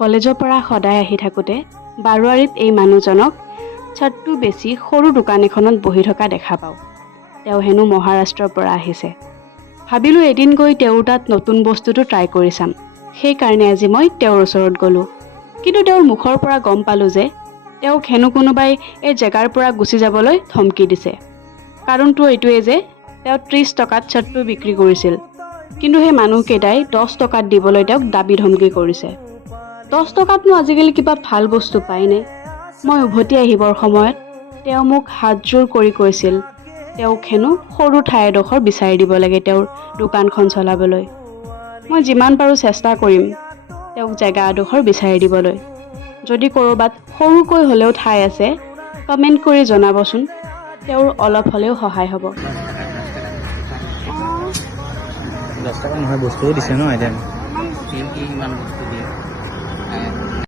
কলেজৰ পৰা সদায় আহি থাকোঁতে বাৰোৱাৰীত এই মানুহজনক ছাট্টু বেছি সৰু দোকান এখনত বহি থকা দেখা পাওঁ। তেওঁ হেনো মহাৰাষ্ট্ৰৰ পৰা আহিছে। ভাবিলোঁ এদিন গৈ তেওঁৰ তাত নতুন বস্তুটো ট্ৰাই কৰি চাম। সেইকাৰণে আজি মই তেওঁৰ ওচৰত গ'লোঁ। কিন্তু তেওঁৰ মুখৰ পৰা গম পালোঁ যে তেওঁক হেনো কোনোবাই এই জেগাৰ পৰা গুচি যাবলৈ ধমকি দিছে। কাৰণটো এইটোৱেই যে তেওঁ 30 টকাত ছাট্টু বিক্ৰী কৰিছিল, কিন্তু সেই মানুহকেইটাই 10 টকাত দিবলৈ তেওঁক দাবী ধমকি কৰিছে। 10 টকাতনো আজিকালি কিবা ভাল বস্তু পায়নে? মই উভতি আহিবৰ সময়ত তেওঁ মোক হাতযোৰ কৰি কৈছিল তেওঁক হেনো সৰু ঠাই এডোখৰ বিচাৰি দিব লাগে তেওঁৰ দোকানখন চলাবলৈ। মই যিমান পাৰোঁ চেষ্টা কৰিম তেওঁক জেগা এডোখৰ বিচাৰি দিবলৈ। যদি ক'ৰবাত সৰুকৈ হ'লেও ঠাই আছে কমেণ্ট কৰি জনাবচোন, তেওঁৰ অলপ হ'লেও সহায় হ'ব। 10 টকা নহয় বস্তুও দিছে ন এতিয়া। কি ইমান